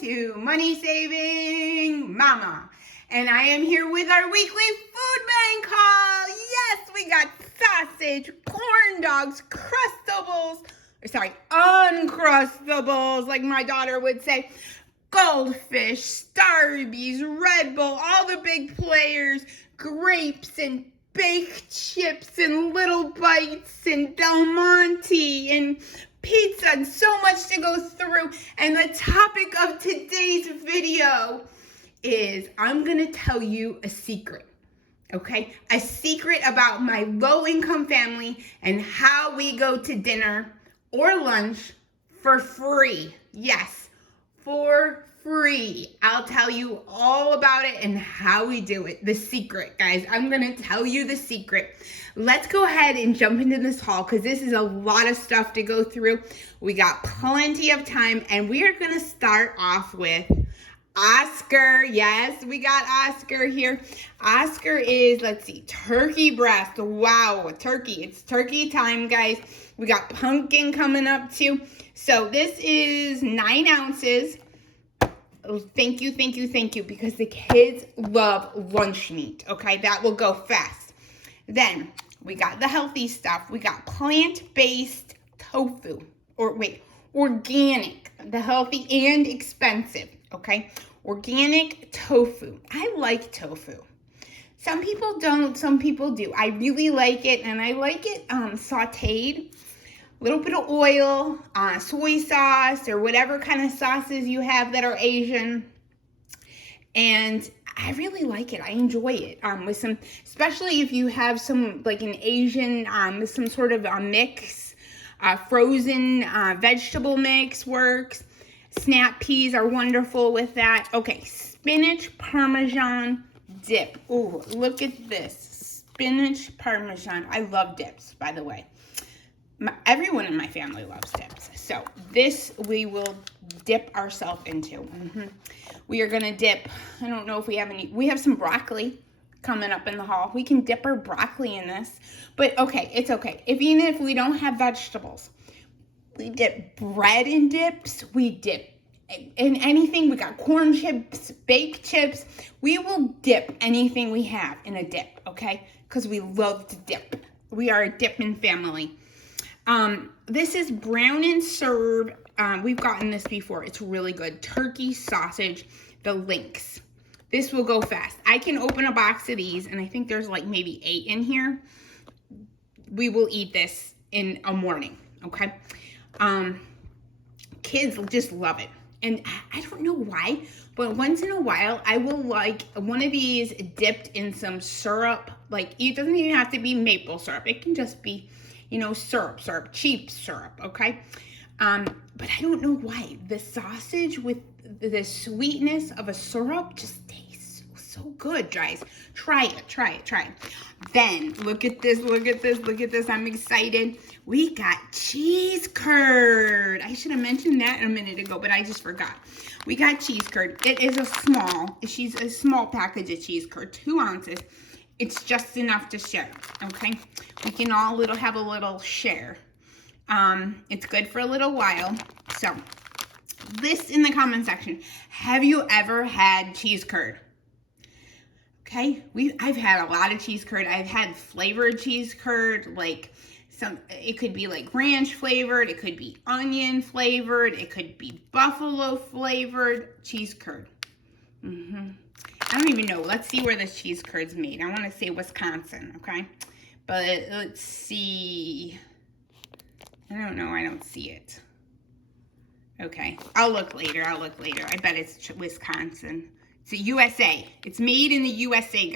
to Money Saving Mama. And I am here with our weekly food bank haul. Yes, we got sausage, corn dogs, uncrustables, like my daughter would say, goldfish, Starbies, Red Bull, all the big players, grapes and baked chips and little bites and Del Monte and pizza, and so much to go through. And the topic of today's video is I'm gonna tell you a secret, okay? A secret about my low-income family and how we go to dinner or lunch for free. Yes, for free. I'll tell you all about it and how we do it. The secret, guys. I'm gonna tell you the secret. Let's go ahead and jump into this haul because this is a lot of stuff to go through. We got plenty of time, and we are gonna start off with Oscar. Yes, we got Oscar here. Oscar is, let's see, turkey breast. Wow, turkey. It's turkey time, guys. We got pumpkin coming up too. So this is 9 ounces. Thank you, because the kids love lunch meat, okay? That will go fast. Then we got the healthy stuff. We got plant-based tofu, organic, the healthy and expensive, okay? Organic tofu. I like tofu. Some people don't, some people do. I really like it, and I like it sauteed. A little bit of oil, soy sauce, or whatever kind of sauces you have that are Asian. And I really like it. I enjoy it. With some, especially if you have some, like an Asian, with some sort of a mix, frozen vegetable mix works. Snap peas are wonderful with that. Okay, spinach Parmesan dip. Oh, look at this. Spinach Parmesan. I love dips, by the way. Everyone in my family loves dips. So this we will dip ourselves into. We are going to dip, I don't know if we have any, we have some broccoli coming up in the haul. We can dip our broccoli in this. But okay, it's okay. Even if we don't have vegetables, we dip bread in dips. We dip in anything. We got corn chips, baked chips. We will dip anything we have in a dip, okay? Because we love to dip. We are a dipping family. This is brown and serve. We've gotten this before. It's really good. Turkey sausage, the links. This will go fast. I can open a box of these, and I think there's like maybe 8 in here. We will eat this in a morning, okay? Kids just love it. And I don't know why, but once in a while, I will like one of these dipped in some syrup. Like, it doesn't even have to be maple syrup. It can just be, you know, syrup, cheap syrup, okay? But I don't know why. The sausage with the sweetness of a syrup just tastes so good, guys. Try it. Then, look at this. I'm excited. We got cheese curd. I should have mentioned that a minute ago, but I just forgot. We got cheese curd. It is a small package of cheese curd, 2 ounces. It's just enough to share, okay? We can all have a little share. It's good for a little while. So, list in the comment section. Have you ever had cheese curd? Okay, I've had a lot of cheese curd. I've had flavored cheese curd, like it could be like ranch flavored, it could be onion flavored, it could be buffalo flavored cheese curd. I don't even know. Let's see where this cheese curd's made. I want to say Wisconsin, okay? But let's see. I don't know. I don't see it. Okay. I'll look later. I bet it's Wisconsin. It's a USA. It's made in the USA,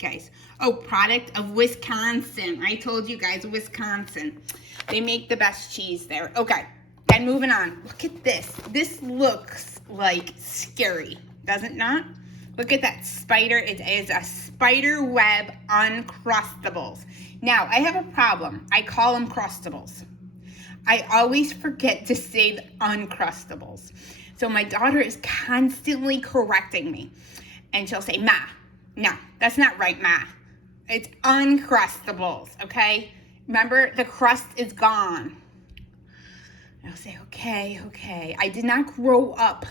guys. Oh, product of Wisconsin. I told you guys, Wisconsin. They make the best cheese there. Okay. Then moving on. Look at this. This looks like scary. Does it not? Look at that spider. It is a spider web Uncrustables. Now, I have a problem. I call them Crustables. I always forget to say the Uncrustables. So my daughter is constantly correcting me. And she'll say, Ma, no, that's not right, Ma. It's Uncrustables, okay? Remember, the crust is gone. I'll say, okay. I did not grow up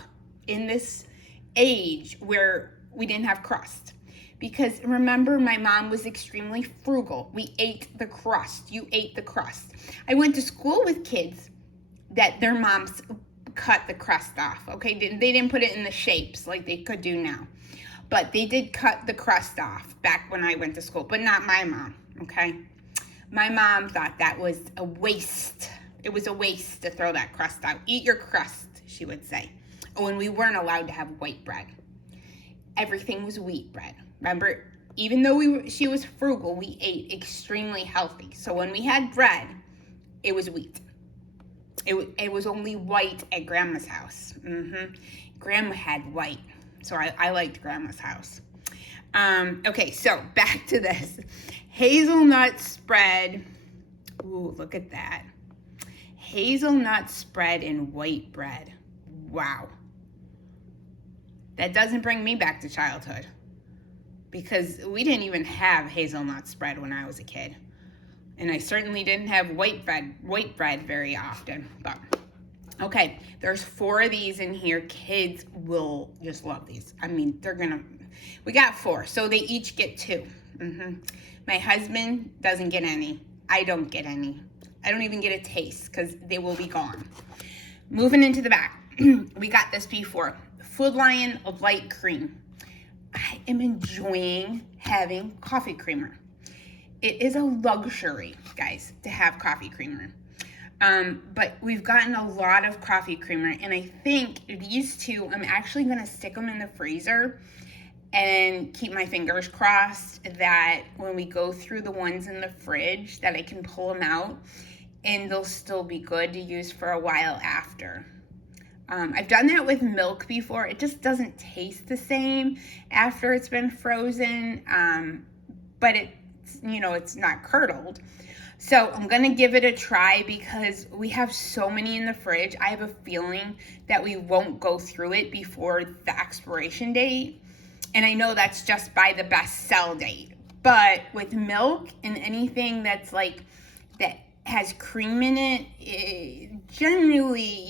in this age where we didn't have crust. Because remember, my mom was extremely frugal. We ate the crust. You ate the crust. I went to school with kids that their moms cut the crust off, okay? They didn't put it in the shapes like they could do now. But they did cut the crust off back when I went to school, but not my mom, okay? My mom thought that was a waste. It was a waste to throw that crust out. Eat your crust, she would say. Oh, and we weren't allowed to have white bread. Everything was wheat bread. Remember, even though she was frugal, we ate extremely healthy. So when we had bread, it was wheat. It was only white at Grandma's house. Grandma had white, so I liked Grandma's house. Okay, so back to this. Hazelnut spread. Ooh, look at that. Hazelnut spread in white bread. Wow. That doesn't bring me back to childhood, because we didn't even have hazelnut spread when I was a kid. And I certainly didn't have white bread very often. But okay, there's 4 of these in here. Kids will just love these. I mean, we got 4, so they each get 2. My husband doesn't get any. I don't get any. I don't even get a taste because they will be gone. Moving into the back, we got this before. Food Lion Light Cream. I am enjoying having coffee creamer. It is a luxury, guys, to have coffee creamer. But we've gotten a lot of coffee creamer, and I think these 2, I'm actually going to stick them in the freezer and keep my fingers crossed that when we go through the ones in the fridge that I can pull them out and they'll still be good to use for a while after. I've done that with milk before. It just doesn't taste the same after it's been frozen, but it's not curdled. So I'm going to give it a try because we have so many in the fridge. I have a feeling that we won't go through it before the expiration date. And I know that's just by the best sell date. But with milk and anything that's like that has cream in it, generally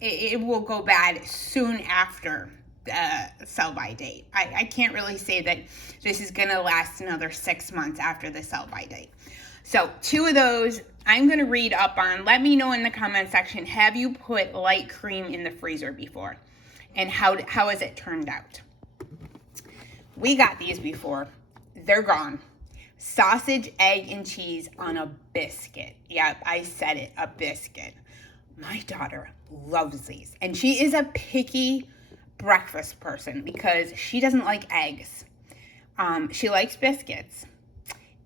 it will go bad soon after the sell-by date. I can't really say that this is going to last another 6 months after the sell-by date. So 2 of those I'm going to read up on. Let me know in the comment section, have you put light cream in the freezer before? And how has it turned out? We got these before. They're gone. Sausage, egg, and cheese on a biscuit. Yep, I said it, a biscuit. My daughter loves these. And she is a picky breakfast person because she doesn't like eggs. She likes biscuits.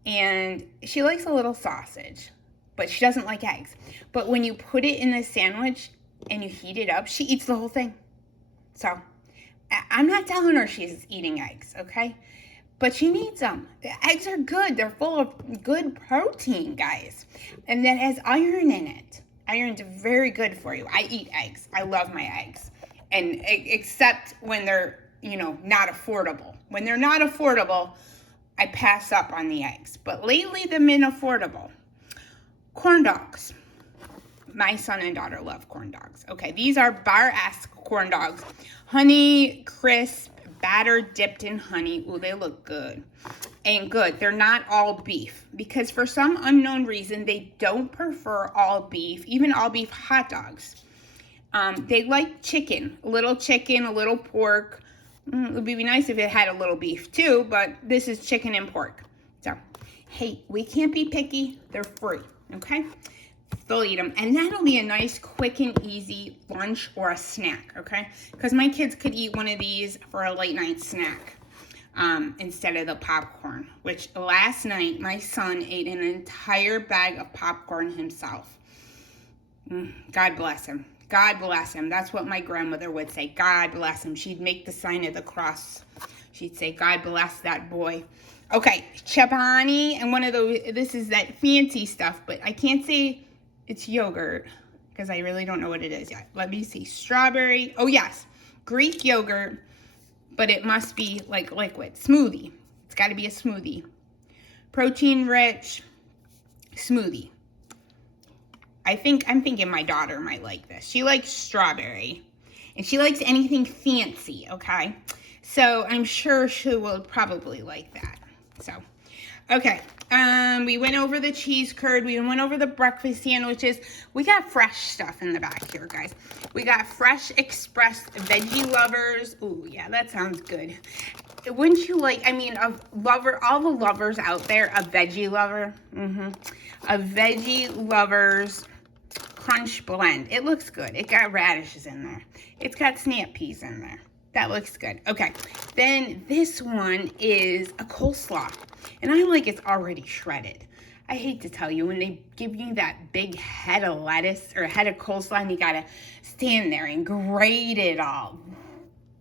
And she likes a little sausage. But she doesn't like eggs. But when you put it in a sandwich and you heat it up, she eats the whole thing. So I'm not telling her she's eating eggs, okay? But she needs them. The eggs are good. They're full of good protein, guys. And that has iron in it. Iron's very good for you. I eat eggs. I love my eggs. And except when they're, not affordable. When they're not affordable, I pass up on the eggs. But lately, they've been affordable. Corn dogs. My son and daughter love corn dogs. Okay, these are bar-esque corn dogs. Honey crisp, batter dipped in honey. Ooh, they look good. And good. They're not all beef. Because for some unknown reason, they don't prefer all beef. Even all beef hot dogs. They like chicken. A little pork. It would be nice if it had a little beef too. But this is chicken and pork. So, hey, we can't be picky. They're free. Okay? They'll eat them. And that'll be a nice, quick and easy lunch or a snack, okay? Because my kids could eat one of these for a late night snack instead of the popcorn, which last night my son ate an entire bag of popcorn himself. God bless him. God bless him. That's what my grandmother would say. God bless him. She'd make the sign of the cross. She'd say, God bless that boy. Okay, Chobani, and one of those, this is that fancy stuff, but I can't say it's yogurt because I really don't know what it is yet. Let me see. Strawberry. Oh, yes. Greek yogurt, but it must be like liquid. Smoothie. It's got to be a smoothie. Protein-rich smoothie. I'm thinking my daughter might like this. She likes strawberry. And she likes anything fancy, okay? So I'm sure she will probably like that. So, okay. We went over the cheese curd. We went over the breakfast sandwiches. We got fresh stuff in the back here, guys. We got Fresh Express veggie lovers. Ooh, yeah, that sounds good. Wouldn't you like, I mean, all the lovers out there, a veggie lover. A veggie lovers crunch blend. It looks good. It got radishes in there. It's got snap peas in there. That looks good. Okay. Then this one is a coleslaw. And I like it's already shredded. I hate to tell you, when they give you that big head of lettuce or a head of coleslaw and you gotta stand there and grate it all.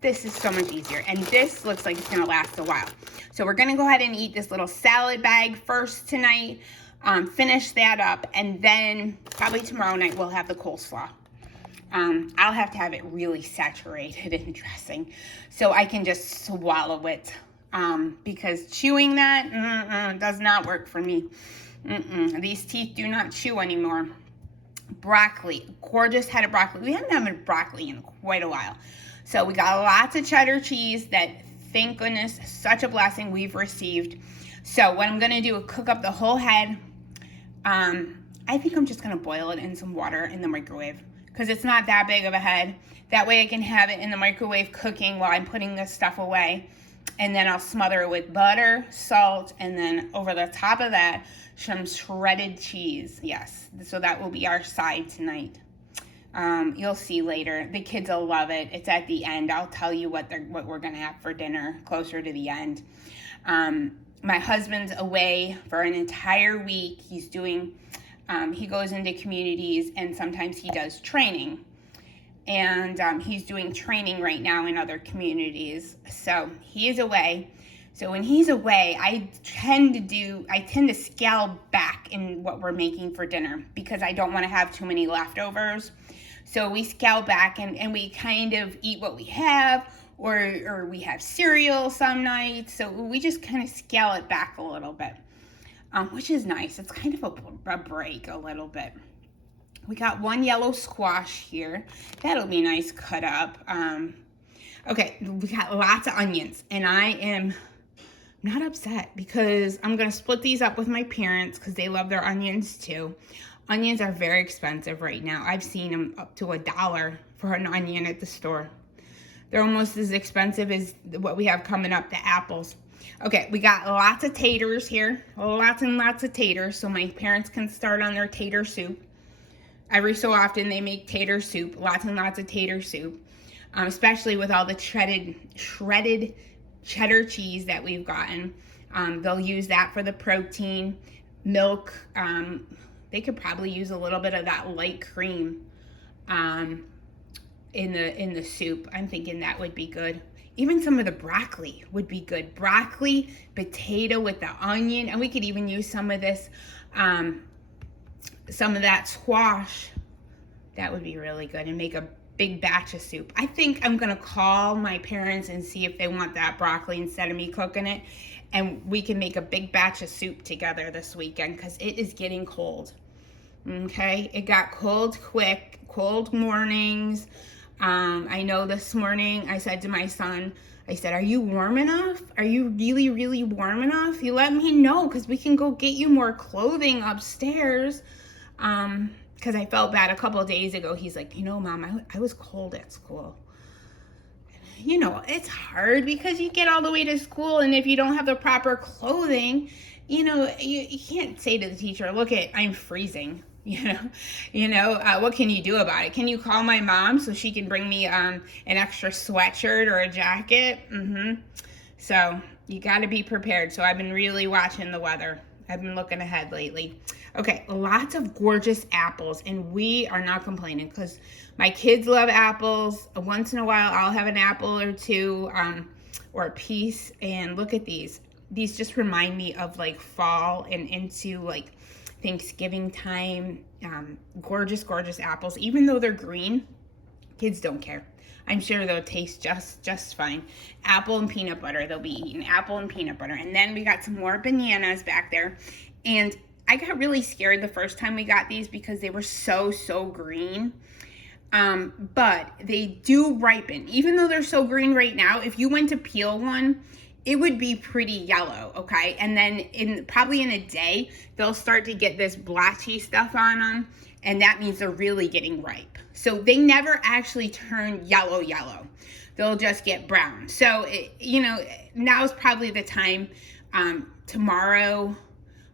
This is so much easier. And this looks like it's gonna last a while. So we're gonna go ahead and eat this little salad bag first tonight. Finish that up, and then probably tomorrow night we'll have the coleslaw. I'll have to have it really saturated in dressing so I can just swallow it, because chewing that does not work for me. These teeth do not chew anymore. Broccoli, gorgeous head of broccoli. We haven't had broccoli in quite a while. So we got lots of cheddar cheese that, thank goodness, such a blessing we've received. So what I'm going to do is cook up the whole head. I think I'm just going to boil it in some water in the microwave because it's not that big of a head. That way I can have it in the microwave cooking while I'm putting this stuff away. And then I'll smother it with butter, salt, and then over the top of that, some shredded cheese. Yes, so that will be our side tonight. You'll see later. The kids will love it. It's at the end. I'll tell you what we're going to have for dinner closer to the end. My husband's away for an entire week. He's doing, he goes into communities and sometimes he does training. And he's doing training right now in other communities. So he is away. So when he's away, I tend to scale back in what we're making for dinner because I don't want to have too many leftovers. So we scale back and we kind of eat what we have, or we have cereal some nights. So we just kind of scale it back a little bit, which is nice. It's kind of a break a little bit. We got one yellow squash here. That'll be nice cut up. Okay, we got lots of onions, and I am not upset because I'm going to split these up with my parents because they love their onions too. Onions are very expensive right now. I've seen them up to $1 for an onion at the store. They're almost as expensive as what we have coming up, the apples. Okay, we got lots of taters here. Lots and lots of taters, so my parents can start on their tater soup. Every so often they make tater soup, lots and lots of tater soup, especially with all the shredded cheddar cheese that we've gotten. They'll use that for the protein. Milk, they could probably use a little bit of that light cream in the soup. I'm thinking that would be good. Even some of the broccoli would be good. Broccoli, potato with the onion, and we could even use some of this, some of that squash. That would be really good, and make a big batch of soup. I think I'm gonna call my parents and see if they want that broccoli instead of me cooking it, and we can make a big batch of soup together this weekend because it is getting cold. Okay, it got cold quick, cold mornings. I know this morning I said to my son, I said, are you warm enough? Are you really, really warm enough? You let me know because we can go get you more clothing upstairs. Because I felt bad a couple of days ago. He's like, you know, Mom, I was cold at school. You know, it's hard because you get all the way to school, and if you don't have the proper clothing, you know, you can't say to the teacher, look, I'm freezing. What can you do about it? Can you call my mom so she can bring me an extra sweatshirt or a jacket? So you got to be prepared. So I've been really watching the weather. I've been looking ahead lately. Okay, lots of gorgeous apples, and we are not complaining because my kids love apples. Once in a while, I'll have an apple or two, or a piece, and look at these. These just remind me of like fall and into like Thanksgiving time. Gorgeous, gorgeous apples. Even though they're green, kids don't care. I'm sure they'll taste just fine. Apple and peanut butter, they'll be eating apple and peanut butter. And then we got some more bananas back there. And I got really scared the first time we got these because they were so green. But they do ripen. Even though they're so green right now, if you went to peel one, it would be pretty yellow, okay? And then probably in a day, they'll start to get this blotchy stuff on them, and that means they're really getting ripe. So they never actually turn yellow. They'll just get brown. So, now is probably the time tomorrow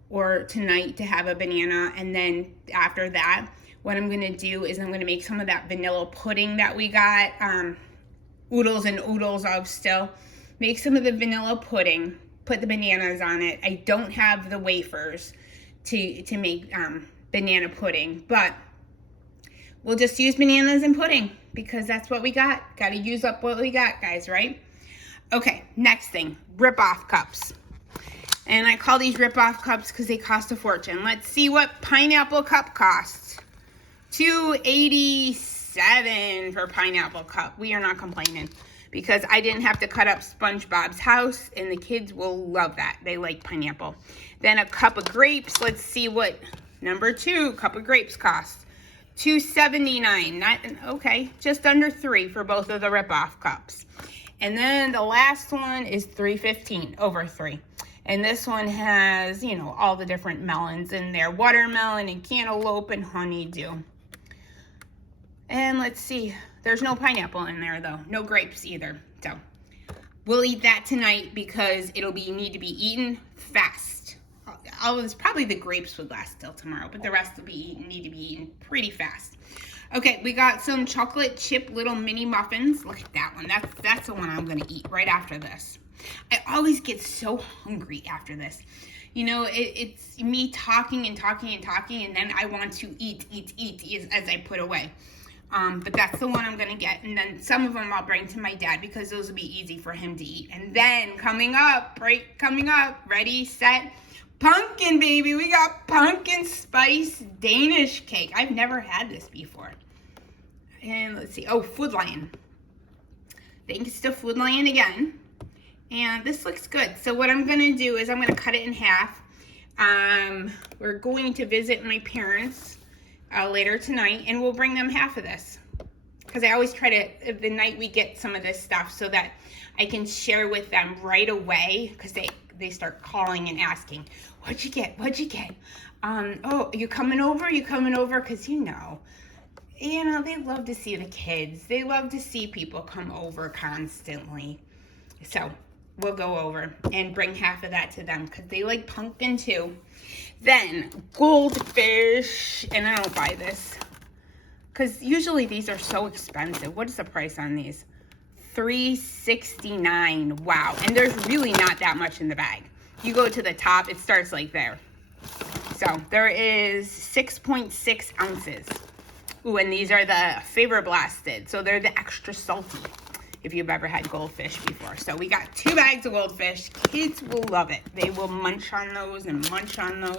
or tonight to have a banana, and then after that, what I'm gonna do is I'm gonna make some of that vanilla pudding that we got oodles and oodles of still. Make some of the vanilla pudding, put the bananas on it. I don't have the wafers to make banana pudding, but we'll just use bananas and pudding because that's what we got. Gotta use up what we got, guys, right? Okay, next thing, rip-off cups. And I call these rip-off cups because they cost a fortune. Let's see what pineapple cup costs. $2.87 for pineapple cup. We are not complaining because I didn't have to cut up SpongeBob's house, and the kids will love that. They like pineapple. Then a cup of grapes. Let's see what number 2 cup of grapes costs. $2.79. Okay, just under $3 for both of the rip-off cups. And then the last one is $3.15, over $3. And this one has, all the different melons in there. Watermelon and cantaloupe and honeydew. And let's see, there's no pineapple in there though. No grapes either. So we'll eat that tonight because it'll need to be eaten fast. Probably the grapes would last till tomorrow, but the rest will need to be eaten pretty fast. Okay, we got some chocolate chip little mini muffins. Look at that one. That's the one I'm gonna eat right after this. I always get so hungry after this. It's me talking, and then I want to eat as I put away. But that's the one I'm gonna get, and then some of them I'll bring to my dad because those will be easy for him to eat. And then coming up, ready, set, pumpkin, baby. We got pumpkin spice Danish cake. I've never had this before. And let's see, Food Lion. Thanks to Food Lion again. And this looks good. So what I'm gonna do is I'm gonna cut it in half. We're going to visit my parents later tonight, and we'll bring them half of this because I always try to the night we get some of this stuff so that I can share with them right away because they start calling and asking, what'd you get? Oh, you coming over? Because they love to see the kids. They love to see people come over constantly. So we'll go over and bring half of that to them because they like pumpkin too. Then goldfish, and I don't buy this because usually these are so expensive. What is the price on these? $3.69. Wow. And there's really not that much in the bag. You go to the top, it starts like there. So there is 6.6 ounces. Ooh, and these are the Favor Blasted. So they're the extra salty if you've ever had goldfish before. So we got 2 bags of goldfish. Kids will love it. They will munch on those. And the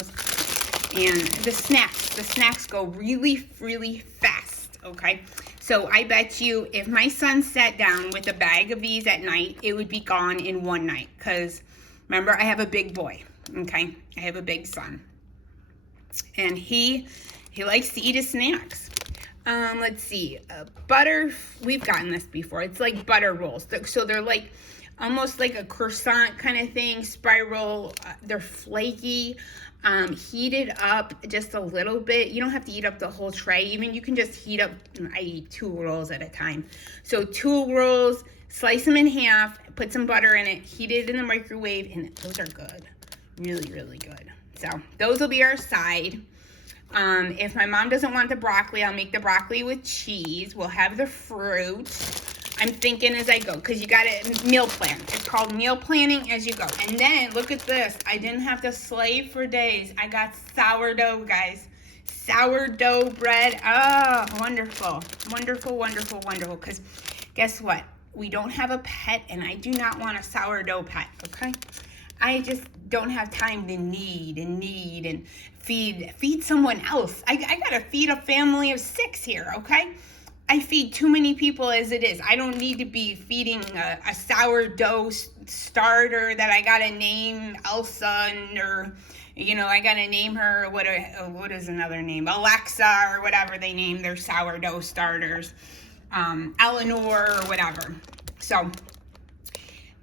snacks go really, really fast, okay? So I bet you if my son sat down with a bag of these at night, it would be gone in one night. Because remember, I have a big boy, okay? I have a big son. And he likes to eat his snacks. Let's see, butter, we've gotten this before. It's like butter rolls. So they're like, almost like a croissant kind of thing, spiral. They're flaky, heated up just a little bit. You don't have to eat up the whole tray. Even you can just heat up, I eat 2 rolls at a time. So 2 rolls, slice them in half, put some butter in it, heat it in the microwave, and those are good. Really, really good. So those will be our side. If my mom doesn't want the broccoli, I'll make the broccoli with cheese. We'll have the fruit. I'm thinking as I go, because you got to meal plan. It's called meal planning as you go. And then, look at this. I didn't have to slave for days. I got sourdough, guys. Sourdough bread. Oh, wonderful. Wonderful, wonderful, wonderful. Because guess what? We don't have a pet, and I do not want a sourdough pet, okay? I just don't have time to need and feed someone else. I gotta feed a family of 6 here, okay? I feed too many people as it is. I don't need to be feeding a sourdough starter that I gotta name Elsa or You know, I gotta name her, what is another name? Alexa or whatever they name their sourdough starters. Eleanor or whatever. So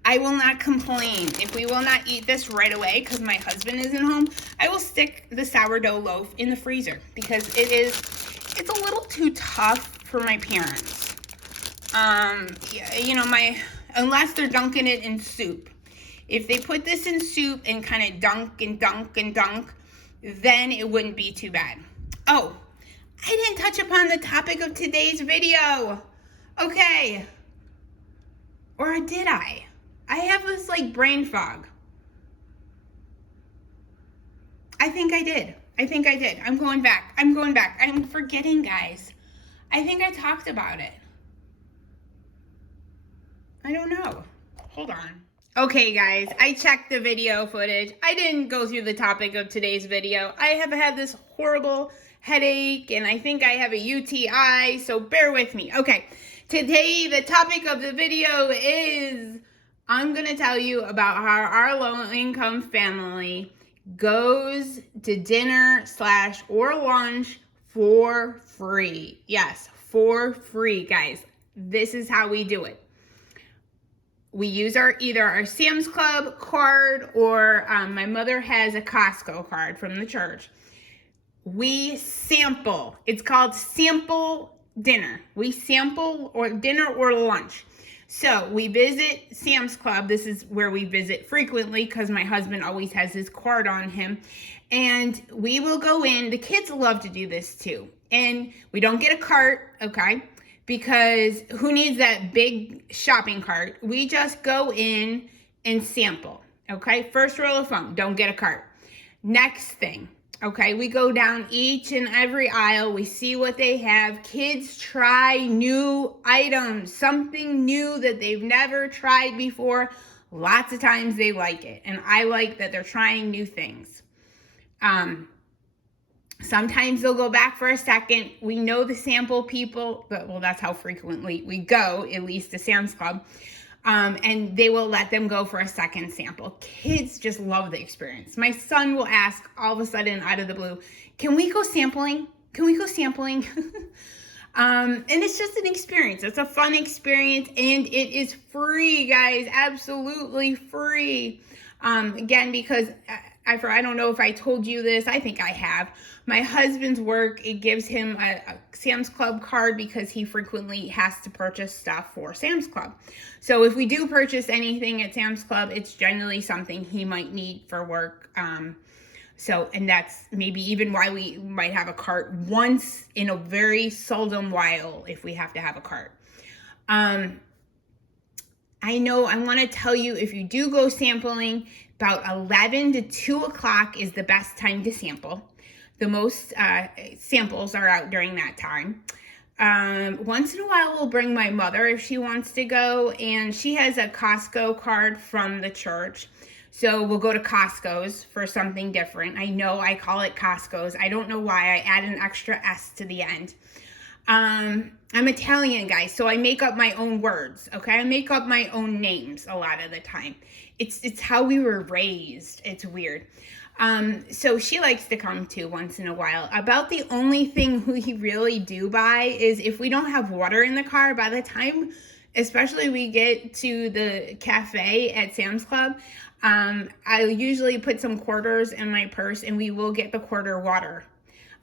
I will not complain. If we will not eat this right away because my husband isn't home, I will stick the sourdough loaf in the freezer because it's a little too tough for my parents. You know, unless they're dunking it in soup. If they put this in soup and kind of dunk and dunk and dunk, then it wouldn't be too bad. Oh, I didn't touch upon the topic of today's video. Okay. Or did I? I have this like brain fog. I think I did. I'm going back. I'm forgetting, guys. I think I talked about it. I don't know. Hold on. Okay, guys, I checked the video footage. I didn't go through the topic of today's video. I have had this horrible headache, and I think I have a UTI, so bear with me. Okay, today the topic of the video is I'm going to tell you about how our low-income family goes to dinner / or lunch for free. Yes, for free, guys. This is how we do it. We use either our Sam's Club card or my mother has a Costco card from the church. We sample. It's called sample dinner. We sample or dinner or lunch. So we visit Sam's Club. This is where we visit frequently because my husband always has his card on him. And we will go in. The kids love to do this too. And we don't get a cart, okay? Because who needs that big shopping cart? We just go in and sample, okay? First rule of thumb, don't get a cart. Next thing, okay, we go down each and every aisle. We see what they have. Kids try new items, something new that they've never tried before. Lots of times they like it, and I like that they're trying new things. Sometimes they'll go back for a second. We know the sample people, but well, that's how frequently we go, at least to Sam's Club. And they will let them go for a second sample. Kids just love the experience. My son will ask all of a sudden out of the blue, can we go sampling? And it's just an experience. It's a fun experience, and it is free, guys. Absolutely free. Again, because I don't know if I told you this. I think I have. My husband's work, it gives him a Sam's Club card because he frequently has to purchase stuff for Sam's Club. So if we do purchase anything at Sam's Club, it's generally something he might need for work. And that's maybe even why we might have a cart once in a very seldom while if we have to have a cart. I know I want to tell you, if you do go sampling, about 11 to 2 o'clock is the best time to sample. The most samples are out during that time. Once in a while, we'll bring my mother if she wants to go, and she has a Costco card from the church. So we'll go to Costco's for something different. I know I call it Costco's. I don't know why I add an extra S to the end. I'm Italian, guys, so I make up my own words, okay? I make up my own names a lot of the time. It's how we were raised. It's weird. So she likes to come too once in a while. About the only thing we really do buy is if we don't have water in the car, by the time, especially we get to the cafe at Sam's Club, I usually put some quarters in my purse and we will get the quarter water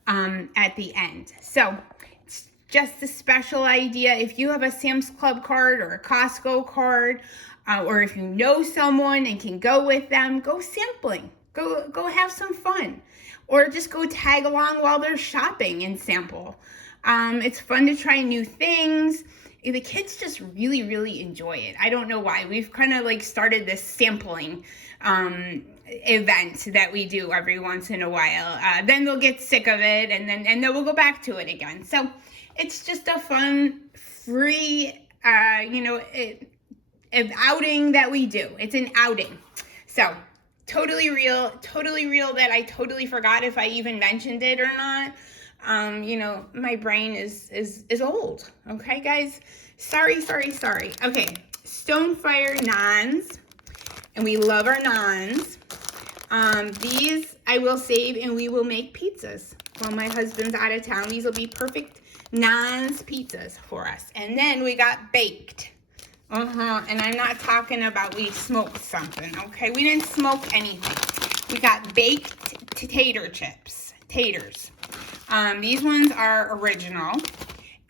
at the end. So it's just a special idea. If you have a Sam's Club card or a Costco card, or if you know someone and can go with them, go sampling. Go have some fun. Or just go tag along while they're shopping and sample. It's fun to try new things. The kids just really, really enjoy it. I don't know why. We've kind of like started this sampling event that we do every once in a while. Then they'll get sick of it, and then we'll go back to it again. So it's just a fun, free, an outing that we do. It's an outing. So totally real that I totally forgot if I even mentioned it or not. My brain is old. Okay, guys? Sorry. Okay, Stonefire naans. And we love our naans. These I will save and we will make pizzas while my husband's out of town. These will be perfect Nan's pizzas for us. And then we got baked. And I'm not talking about we smoked something, okay? We didn't smoke anything. We got baked tater chips, taters. These ones are original,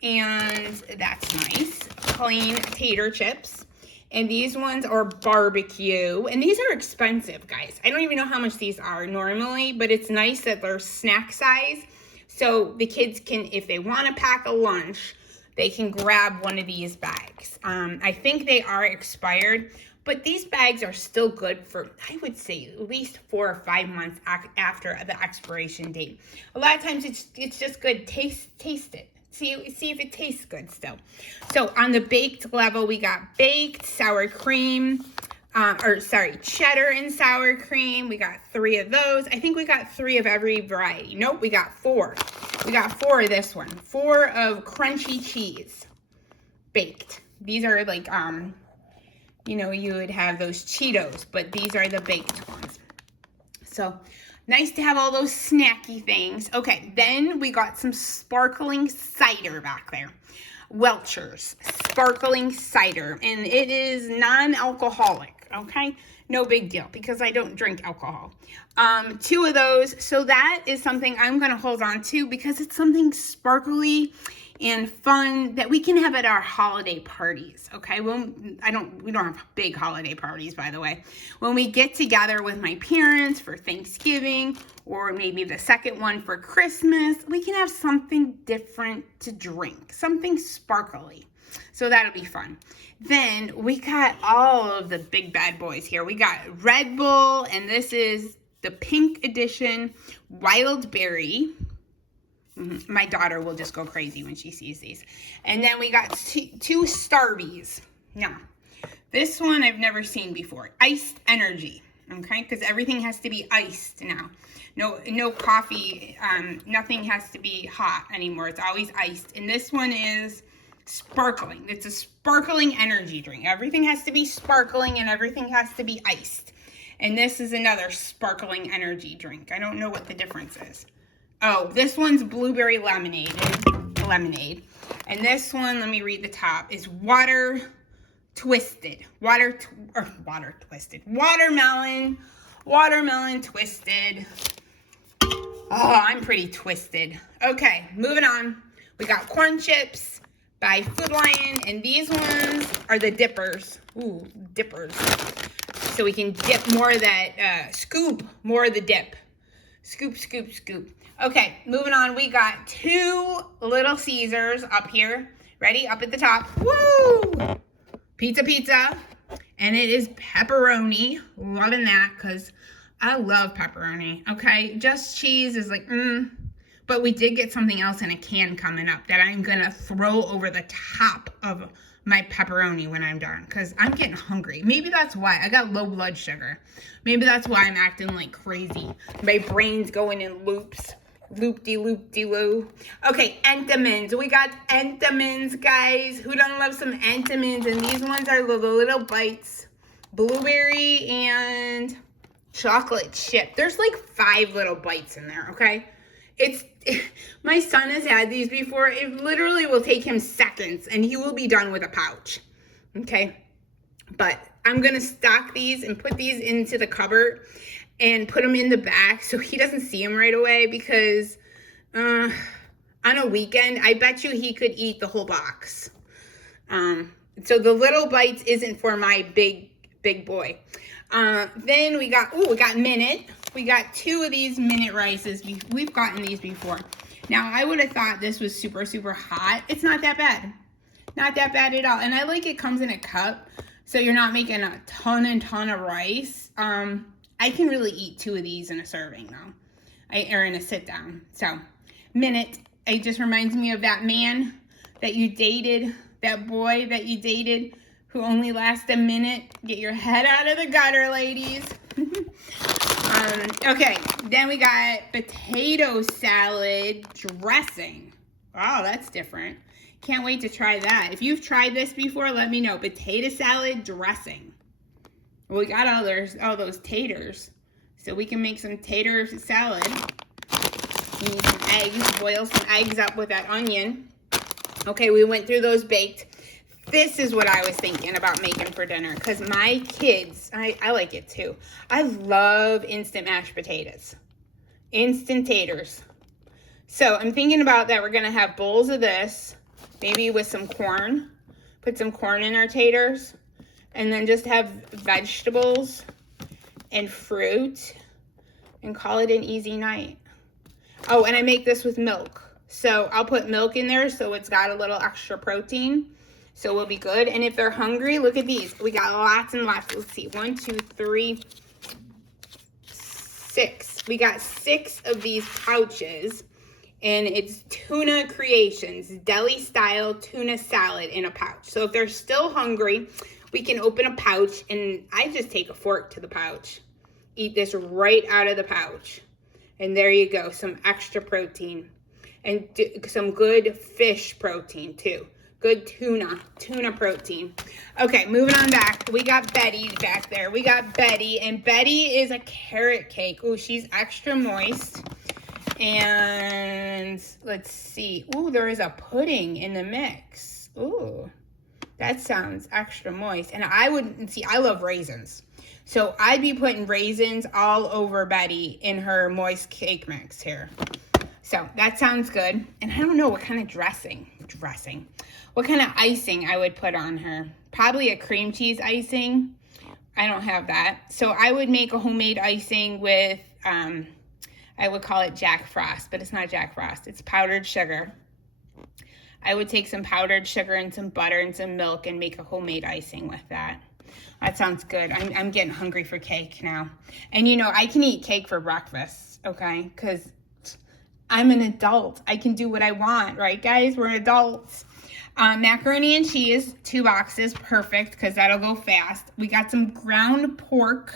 and that's nice. Plain tater chips. And these ones are barbecue, and these are expensive, guys. I don't even know how much these are normally, but it's nice that they're snack size. So the kids can, if they want to pack a lunch, they can grab one of these bags. I think they are expired, but these bags are still good for, I would say, at least 4 or 5 months after the expiration date. A lot of times it's just good. Taste it. See if it tastes good still. So on the baked level, we got baked sour cream, cheddar and sour cream. We got 3 of those. I think we got 3 of every variety. Nope, we got 4. We got 4 of this one. 4 of crunchy cheese, baked. These are like, you know, you would have those Cheetos, but these are the baked ones. So nice to have all those snacky things. Okay, then we got some sparkling cider back there. Welch's sparkling cider, and it is non-alcoholic, okay? No big deal, because I don't drink alcohol. 2 of those, so that is something I'm gonna hold on to because it's something sparkly and fun that we can have at our holiday parties, okay? We don't have big holiday parties, by the way. When we get together with my parents for Thanksgiving, or maybe the second one for Christmas, we can have something different to drink, something sparkly. So that'll be fun. Then we got all of the big bad boys here. We got Red Bull, and this is the pink edition wild berry. My daughter will just go crazy when she sees these. And then we got 2 Starbies. Now, this one I've never seen before. Iced energy, okay? Because everything has to be iced now. No coffee, nothing has to be hot anymore. It's always iced. And this one is sparkling. It's a sparkling energy drink. Everything has to be sparkling and everything has to be iced. And this is another sparkling energy drink. I don't know what the difference is. Oh, this one's blueberry lemonade. And this one, let me read the top, is water twisted. Watermelon twisted. Oh, I'm pretty twisted. Okay, moving on. We got corn chips by Food Lion, and these ones are the dippers. Ooh, dippers. So we can dip more of that, scoop more of the dip. Scoop, scoop, scoop. Okay, moving on. We got 2 Little Caesars up here. Ready? Up at the top. Woo! Pizza. And it is pepperoni. Loving that because I love pepperoni. Okay, just cheese is like, But we did get something else in a can coming up that I'm going to throw over the top of my pepperoni when I'm done because I'm getting hungry. Maybe that's why. I got low blood sugar. Maybe that's why I'm acting like crazy. My brain's going in loops. Loop-de-loop-de-loo. Okay, Entenmann's. We got Entenmann's, guys. Who doesn't love some Entenmann's? And these ones are the little bites. Blueberry and chocolate chip. There's like 5 little bites in there, okay? My son has had these before. It literally will take him seconds and he will be done with a pouch, okay? But I'm going to stock these and put these into the cupboard and put them in the back so he doesn't see them right away because on a weekend, I bet you he could eat the whole box. So the little bites isn't for my big boy. Then we got Minute. We got 2 of these Minute rices. We've gotten these before. Now, I would have thought this was super, super hot. It's not that bad. Not that bad at all. And I like it comes in a cup, so you're not making a ton of rice. I can really eat 2 of these in a serving, though. Or in a sit-down. So, Minute. It just reminds me of that man that you dated, that boy that you dated, who only lasts a minute. Get your head out of the gutter, ladies. Okay, then we got potato salad dressing. Wow, that's different. Can't wait to try that. If you've tried this before, let me know. Potato salad dressing. We got all those taters. so we can make some tater salad. We need some eggs, boil some eggs up with that onion. Okay, we went through those baked. This is what I was thinking about making for dinner, because my kids, I like it too. I love instant mashed potatoes. Instant taters. So I'm thinking about that we're going to have bowls of this, maybe with some corn. Put some corn in our taters. And then just have vegetables and fruit and call it an easy night. Oh, and I make this with milk. So I'll put milk in there so it's got a little extra protein. So we'll be good. And if they're hungry, look at these. We got lots and lots. Let's see. 1, 2, 3, 6. We got 6 of these pouches. And it's Tuna Creations, deli style tuna salad in a pouch. So if they're still hungry, we can open a pouch, and I just take a fork to the pouch. Eat this right out of the pouch. And there you go, some extra protein. And some good fish protein too. Good tuna protein. Okay, moving on back. We got Betty back there. We got Betty, and Betty is a carrot cake. Oh, she's extra moist. And let's see. Oh, there is a pudding in the mix. Oh, that sounds extra moist. And I love raisins. So I'd be putting raisins all over Betty in her moist cake mix here. So that sounds good. And I don't know what kind of what kind of icing I would put on her. Probably a cream cheese icing. I don't have that. So I would make a homemade icing with, I would call it Jack Frost, but it's not Jack Frost. It's powdered sugar. I would take some powdered sugar and some butter and some milk and make a homemade icing with that. That sounds good. I'm getting hungry for cake now. And you know, I can eat cake for breakfast, okay? Because I'm an adult. I can do what I want, right, guys? We're adults. Macaroni and cheese, 2 boxes, perfect, because that'll go fast. We got some ground pork,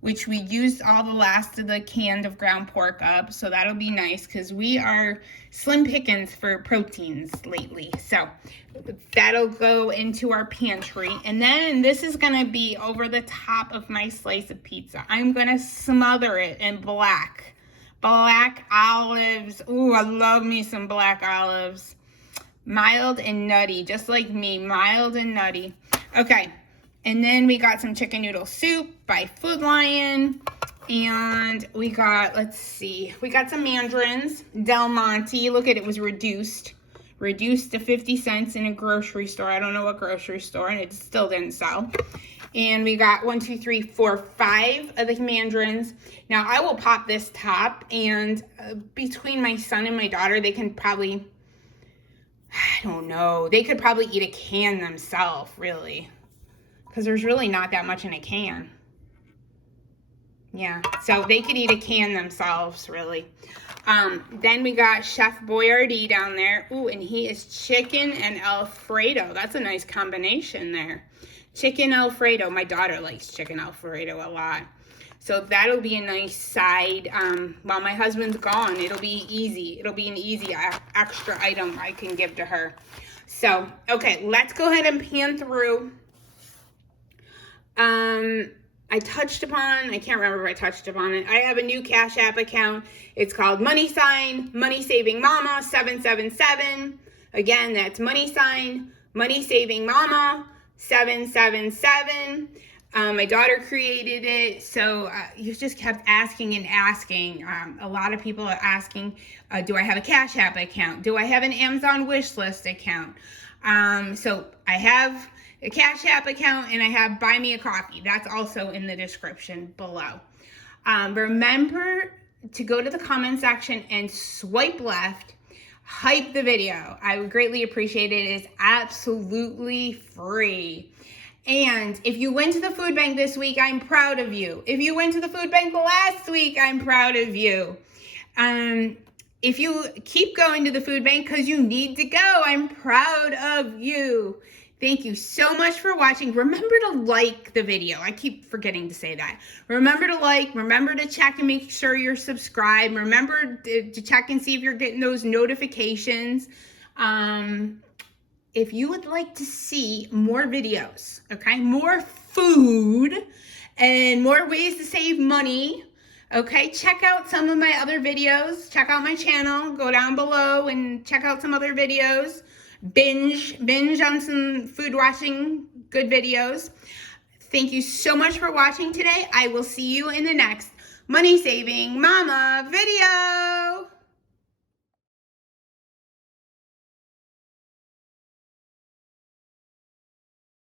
which we used all the last of the can of ground pork up, so that'll be nice, because we are slim pickings for proteins lately. So that'll go into our pantry. And then this is gonna be over the top of my slice of pizza. I'm gonna smother it in black olives. Ooh, I love me some black olives. Mild and nutty, just like me, mild and nutty. Okay, and then we got some chicken noodle soup by Food Lion. And we got, let's see, we got some mandarins, Del Monte. Look at it, was reduced to 50 cents in a grocery store. I don't know what grocery store, and it still didn't sell. And we got 1, 2, 3, 4, 5 of the mandarins. Now I will pop this top, and between my son and my daughter, they can probably, I don't know, they could probably eat a can themselves, really. Because there's really not that much in a can. Yeah, so they could eat a can themselves, really. Then we got Chef Boyardee down there. Ooh, and he is chicken and Alfredo. That's a nice combination there. Chicken Alfredo. My daughter likes chicken Alfredo a lot. So that'll be a nice side. While my husband's gone, it'll be easy. It'll be an easy extra item I can give to her. So, okay, let's go ahead and pan through. I can't remember if I touched upon it. I have a new CashApp account. It's called Money Saving Mama 777. Again, that's Money Saving Mama 777. My daughter created it, so you just kept asking and asking. A lot of people are asking, do I have a CashApp account? Do I have an Amazon wishlist account? So I have a CashApp account, and I have Buy Me a Coffee. That's also in the description below. Remember to go to the comment section and swipe left. Hype the video. I would greatly appreciate it. It is absolutely free. And if you went to the food bank this week, I'm proud of you. If you went to the food bank last week, I'm proud of you. If you keep going to the food bank because you need to go, I'm proud of you. Thank you so much for watching. Remember to like the video. I keep forgetting to say that. Remember to like, remember to check and make sure you're subscribed. Remember to check and see if you're getting those notifications. If you would like to see more videos, okay, more food and more ways to save money, Okay, check out some of my other videos. Check out my channel. Go down below and check out some other videos. Binge on some food watching good videos. Thank you so much for watching today. I will see you in the next Money Saving Mama video.